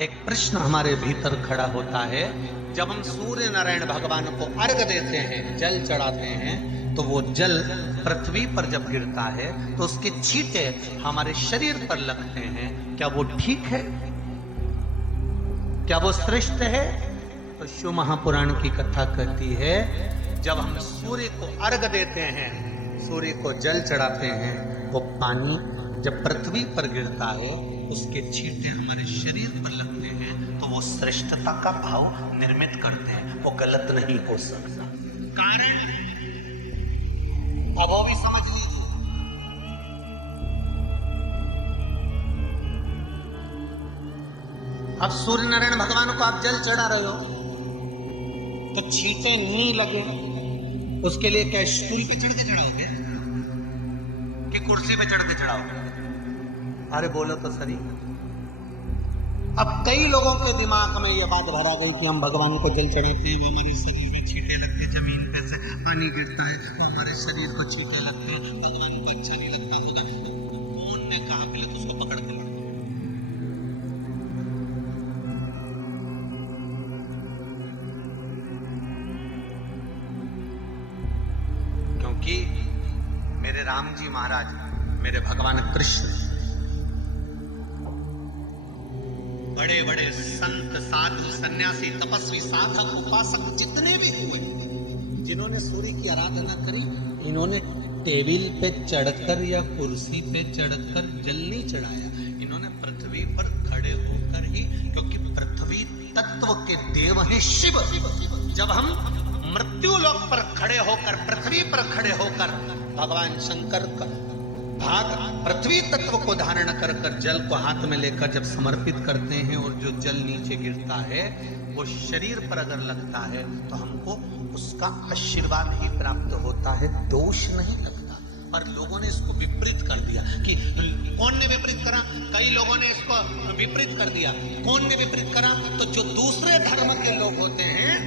एक प्रश्न हमारे भीतर खड़ा होता है। जब हम सूर्य नारायण भगवान को अर्घ देते हैं, जल चढ़ाते हैं, तो वो जल पृथ्वी पर जब गिरता है तो उसके छींटे हमारे शरीर पर लगते हैं। क्या वो ठीक है? क्या वो श्रेष्ठ है? तो शिव महापुराण की कथा कहती है, जब हम सूर्य को अर्घ देते हैं, सूर्य को जल चढ़ाते हैं, वो पानी जब पृथ्वी पर गिरता है, उसके छींटे हमारे शरीर पर लगते हैं, तो वो श्रेष्ठता का भाव निर्मित करते हैं। वो गलत नहीं हो सकता। कारण अब वो भी समझ लीजिए। अब सूर्य नारायण भगवान को आप जल चढ़ा रहे हो, तो छींटे नहीं लगे, उसके लिए क्या स्टूल पे चढ़ के चढ़ाओगे कि कुर्सी पे चढ़ के चढ़ाओगे? अरे बोलो तो सही। अब कई लोगों के दिमाग में यह बात भरा गई कि हम भगवान को जल चढ़ाते हैं, वो हमारे शरीर में छींटे लगते हैं, जमीन पे से पानी गिरता है, वो हमारे शरीर को छींटे लगते हैं, भगवान को अच्छा नहीं लगता होगा। कौन ने कहा? पहले तो उसको पकड़ के लो। क्योंकि मेरे राम जी महाराज, मेरे भगवान कृष्ण, बड़े बड़े संत, साधु, सन्यासी, तपस्वी, साधक, उपासक जितने भी हुए, जिन्होंने सूर्य की आराधना करी, इन्होंने टेबल पे चढ़कर या कुर्सी पे चढ़कर जल नहीं चढ़ाया। इन्होंने पृथ्वी पर खड़े होकर ही, क्योंकि पृथ्वी तत्व के देव हैं शिव। जब हम मृत्यु लोक पर खड़े होकर, पृथ्वी पर खड़े होकर भगवान शंकर का भाग पृथ्वी तत्व को धारण कर कर जल को हाथ में लेकर जब समर्पित करते हैं, और जो जल नीचे गिरता है वो शरीर पर अगर लगता है तो हमको उसका आशीर्वाद ही प्राप्त होता है, दोष नहीं लगता। पर लोगों ने इसको विपरीत कर दिया। कि कौन ने विपरीत करा? कई लोगों ने इसको विपरीत कर दिया। कौन ने विपरीत करा? तो जो दूसरे धर्म के लोग होते हैं,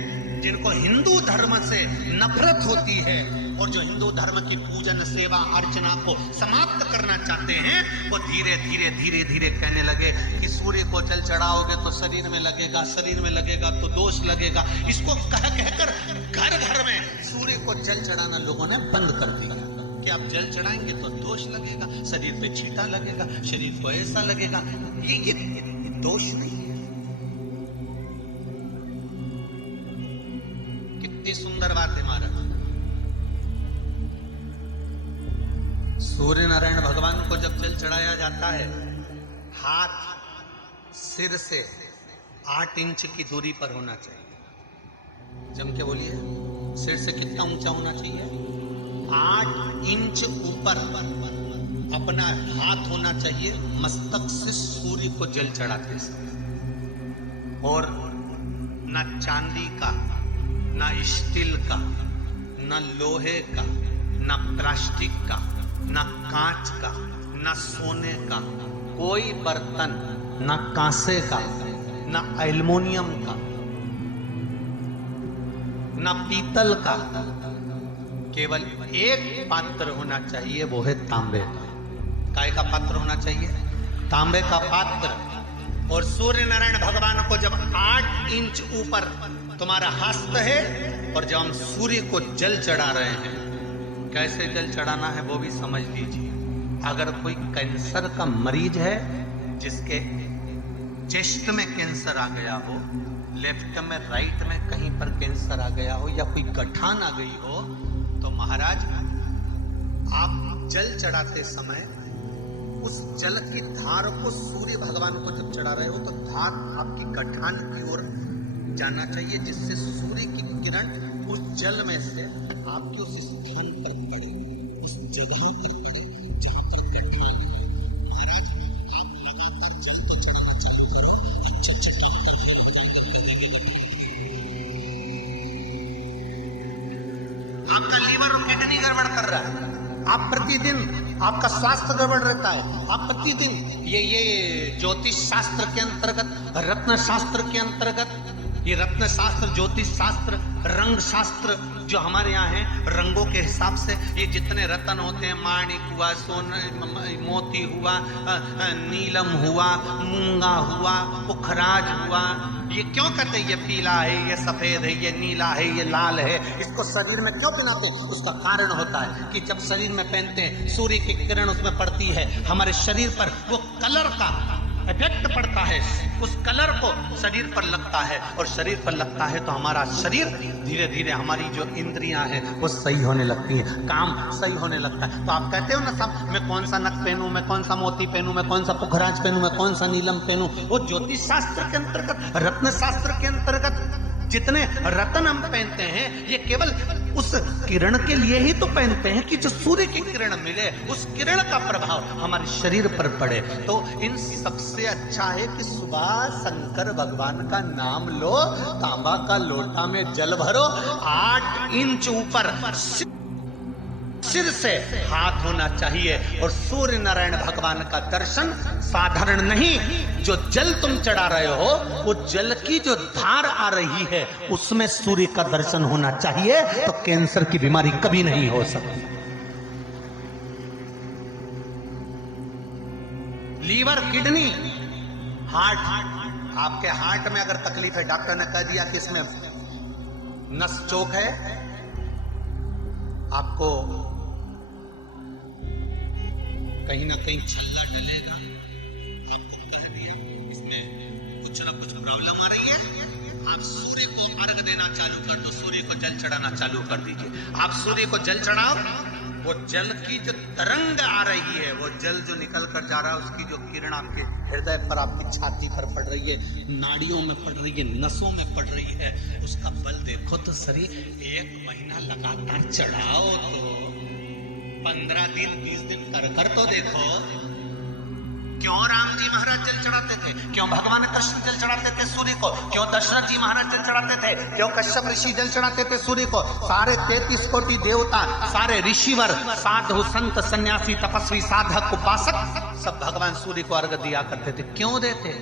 जिनको हिंदू धर्म से नफरत होती है और जो हिंदू धर्म की पूजन, सेवा, अर्चना को समाप्त करना चाहते हैं, वो धीरे धीरे धीरे धीरे कहने लगे कि सूर्य को जल चढ़ाओगे तो शरीर में लगेगा, शरीर में लगेगा तो दोष लगेगा। इसको कह कहकर घर घर में सूर्य को जल चढ़ाना लोगों ने बंद कर दिया कि आप जल चढ़ाएंगे तो दोष लगेगा, शरीर पे छींटा लगेगा, शरीर को ऐसा लगेगा। ये दोष नहीं है। कितनी सुंदर बात है महाराज। सूर्य नारायण भगवान को जब जल चढ़ाया जाता है, हाथ सिर से 8 इंच की दूरी पर होना चाहिए। जम के बोलिए, सिर से कितना ऊंचा होना चाहिए? 8 इंच ऊपर अपना हाथ होना चाहिए मस्तक से सूर्य को जल चढ़ाते समय। और ना चांदी का, ना स्टील का, ना लोहे का, ना प्लास्टिक का, ना कांच का, ना सोने का कोई बर्तन, ना कांसे का, ना एल्युमिनियम का, ना पीतल का, केवल एक पात्र होना चाहिए, वो है तांबे का। काय का पात्र होना चाहिए? तांबे का पात्र। और सूर्य नारायण भगवान को जब 8 इंच ऊपर तुम्हारा हस्त है, और जब हम सूर्य को जल चढ़ा रहे हैं, कैसे जल चढ़ाना है वो भी समझ लीजिए। अगर कोई कैंसर का मरीज है, जिसके चेस्ट में कैंसर आ गया हो, लेफ्ट में, राइट में कहीं पर कैंसर आ गया हो, या कोई गठान आ गई हो, तो महाराज आप जल चढ़ाते समय उस जल की धार को सूर्य भगवान को जब चढ़ा रहे हो, तो धार आपकी गठान की ओर जाना चाहिए, जिससे सूर्य की किरण उस जल में से आपके उस स्थान पर पड़े, इस जगह पर पड़े जहां पर गठान है। महाराज आपका लीवर किडनी गड़बड़ कर रहा है, आप प्रतिदिन, आपका स्वास्थ्य गड़बड़ रहता है, आप प्रतिदिन ये ज्योतिष शास्त्र के अंतर्गत, रत्न शास्त्र के अंतर्गत ये रत्न शास्त्र, ज्योतिष शास्त्र, रंग शास्त्र जो हमारे यहाँ है, रंगों के हिसाब से ये जितने रत्न होते हैं, माणिक हुआ, सोना, मोती हुआ, नीलम हुआ, मूंगा हुआ, पुखराज हुआ, ये क्यों कहते हैं ये पीला है, ये सफेद है, ये नीला है, ये लाल है, इसको शरीर में क्यों पहनाते हैं? उसका कारण होता है कि जब शरीर में पहनते हैं, सूर्य की किरण उसमें पड़ती है, हमारे शरीर पर वो कलर का इफेक्ट पड़ता है, उस कलर को शरीर पर लगता है, और शरीर पर लगता है तो हमारा शरीर धीरे धीरे, हमारी जो इंद्रियां हैं वो सही होने लगती हैं, काम सही होने लगता है। तो आप कहते हो ना साहब, मैं कौन सा नक पहनूं, मैं कौन सा मोती पहनूं, मैं कौन सा पुखराज पहनूं, मैं कौन सा नीलम पहनूं, वो ज्योतिष शास्त्र के अंतर्गत, रत्न शास्त्र के अंतर्गत जितने रत्न हम पहनते हैं, ये केवल उस किरण के लिए ही तो पहनते हैं कि जो सूर्य की किरण मिले, उस किरण का प्रभाव हमारे शरीर पर पड़े। तो इन सबसे अच्छा है कि सुबह शंकर भगवान का नाम लो, तांबा का लोटा में जल भरो, 8 इंच ऊपर सिर से हाथ होना चाहिए, और सूर्य नारायण भगवान का दर्शन साधारण नहीं, जो जल तुम चढ़ा रहे हो, वो जल की जो धार आ रही है उसमें सूर्य का दर्शन होना चाहिए, तो कैंसर की बीमारी कभी नहीं हो सकती। लीवर, किडनी, हार्ट, आपके हार्ट में अगर तकलीफ है, डॉक्टर ने कह दिया कि इसमें नस चौक है, आपको कहीं ना कहीं छल्ला डलेगा, इसमें कुछ ना कुछ प्रॉब्लम आ रही है, आप सूर्य को अर्घ देना चालू कर दो, सूर्य को जल चढ़ाना चालू कर दीजिए। आप सूर्य को जल चढ़ाओ, वो जल की जो तरंग आ रही है, वो जल जो निकल कर जा रहा है, उसकी जो किरण आपके हृदय पर, आपकी छाती पर पड़ रही है, नाड़ियों में पड़ रही है, नसों में पड़ रही है, उसका बल देखो तो सही। 1 महीना लगातार चढ़ाओ तो 15 दिन 20 दिन कर तो देखो। क्यों राम जी महाराज जल चढ़ाते थे, क्यों भगवान कृष्ण जल चढ़ाते थे सूर्य को, क्यों दशरथ जी महाराज जल चढ़ाते थे, क्यों कश्यप ऋषि जल चढ़ाते थे सूर्य को, सारे 33 कोटि देवता, सारे ऋषिवर, साधु संत सन्यासी तपस्वी साधक उपासक सब भगवान सूर्य को अर्घ दिया करते थे। क्यों देते,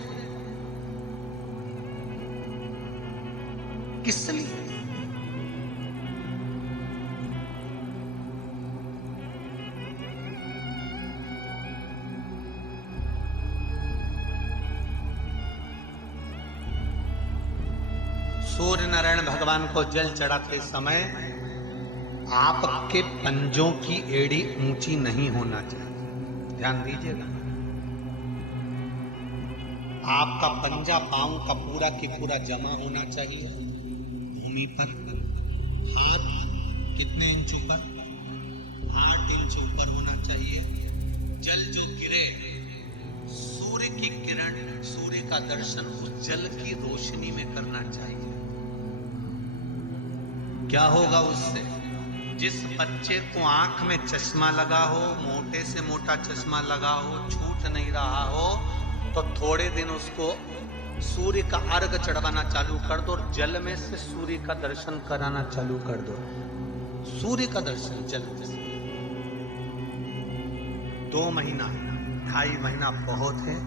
किस लिए? सूर्य नारायण भगवान को जल चढ़ाते समय आपके पंजों की एड़ी ऊंची नहीं होना चाहिए, ध्यान दीजिएगा। आपका पंजा पांव का पूरा की पूरा जमा होना चाहिए भूमि पर। हाथ कितने इंच ऊपर? 8 इंच ऊपर होना चाहिए। जल जो गिरे, सूर्य की किरण, सूर्य का दर्शन उस जल की रोशनी में करना चाहिए। क्या होगा उससे? जिस बच्चे को आंख में चश्मा लगा हो, मोटे से मोटा चश्मा लगा हो, छूट नहीं रहा हो, तो थोड़े दिन उसको सूर्य का अर्घ चढ़वाना चालू कर दो, और जल में से सूर्य का दर्शन कराना चालू कर दो। सूर्य का दर्शन जल में से 2 महीना 2.5 महीना बहुत है,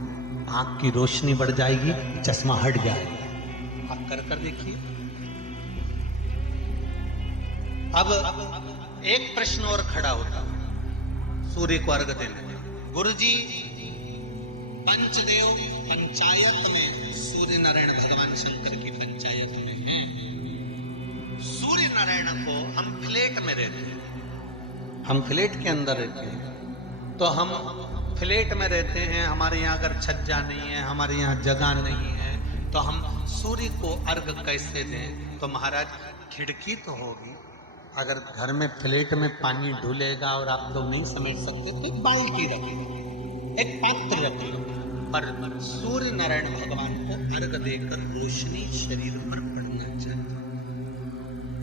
आंख की रोशनी बढ़ जाएगी, चश्मा हट जाएगा। आप कर देखिए। अब एक प्रश्न और खड़ा होता है सूर्य को अर्घ देने में। गुरुजी, पंचदेव पंचायत में सूर्य नारायण भगवान शंकर की पंचायत में हैं। सूर्य नारायण को हम फ्लैट में रहते हैं, हम फ्लैट के अंदर रहते हैं, तो हम फ्लैट में रहते हैं, हमारे यहाँ अगर छज्जा नहीं है, हमारे यहाँ जगह नहीं है, तो हम सूर्य को अर्घ कैसे दें? तो महाराज खिड़की तो होगी, अगर घर में फ्लैट में पानी ढुलेगा और आप लोग नहीं समझ सकते तो एक बाल्टी रखिए, एक पात्र रखिए, पर सूर्य नारायण भगवान को अर्घ देकर रोशनी शरीर पर पड़ना चाहिए।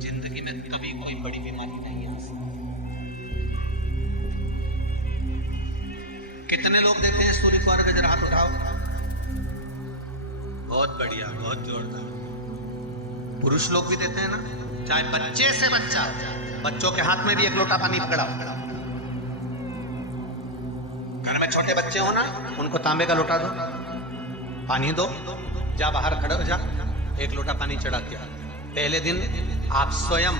जिंदगी में कभी कोई बड़ी बीमारी नहीं आ सकती। कितने लोग देते हैं सूर्य को अर्घ? जरा हाथ उठाओ। बहुत बढ़िया, बहुत जोरदार। पुरुष लोग भी देते हैं ना, चाहे बच्चे से बच्चा, बच्चों के हाथ में भी 1 लोटा पानी पकड़ाओ। घर में छोटे बच्चे हो ना, उनको तांबे का लोटा दो, पानी दो, जा बाहर खड़े हो जा, 1 लोटा पानी चढ़ा के। पहले दिन आप स्वयं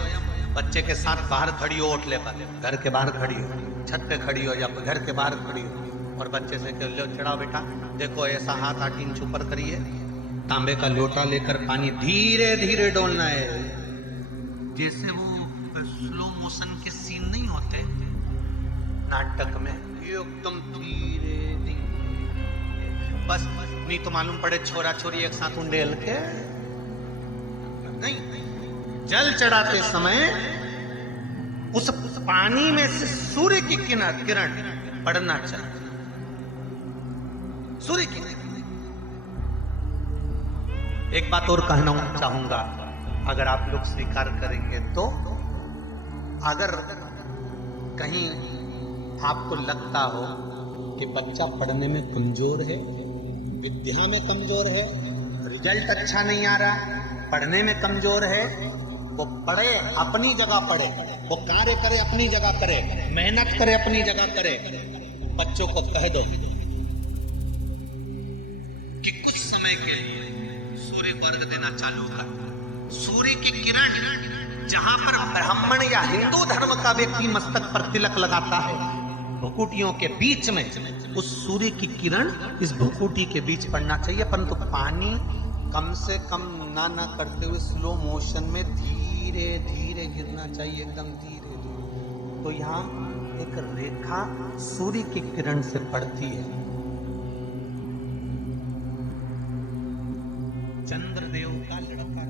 बच्चे के साथ बाहर खड़ी हो, ओटले पर, घर के बाहर खड़ी हो, छत पे खड़ी हो या घर के बाहर खड़ी हो, और बच्चे से कह लो चढ़ाओ बेटा, देखो ऐसा हाथ 8 इंच ऊपर करिए, तांबे का लोटा लेकर पानी धीरे धीरे डोलना है। जैसे वो स्लो मोशन के सीन नहीं होते नाटक में, एकदम धीरे धीरे, बस नहीं तो मालूम पड़े छोरा छोरी एक साथ उंडेल के नहीं। जल चढ़ाते समय उस पानी में से सूर्य की किरण पड़ना चाहिए, सूर्य की। एक बात और कहना चाहूंगा, अगर आप लोग स्वीकार करेंगे तो, अगर कहीं आपको लगता हो कि बच्चा पढ़ने में कमजोर है, विद्या में कमजोर है, रिजल्ट अच्छा नहीं आ रहा, पढ़ने में कमजोर है, वो पढ़े अपनी जगह पढ़े, वो कार्य करे अपनी जगह करे, मेहनत करे अपनी जगह करे। बच्चों को कह दो कि कुछ समय के लिए सूर्य को अर्घ देना चालू कर। सूर्य की किरण जहां पर ब्राह्मण या हिंदू धर्म का व्यक्ति मस्तक पर तिलक लगाता है, भुकुटियों के बीच में उस सूर्य की किरण इस भुकुटी के बीच पड़ना चाहिए, परंतु पानी कम से कम ना करते हुए स्लो मोशन में धीरे धीरे गिरना चाहिए, एकदम धीरे धीरे। तो यहाँ एक रेखा सूर्य की किरण से पड़ती है। चंद्रदेव का लड़का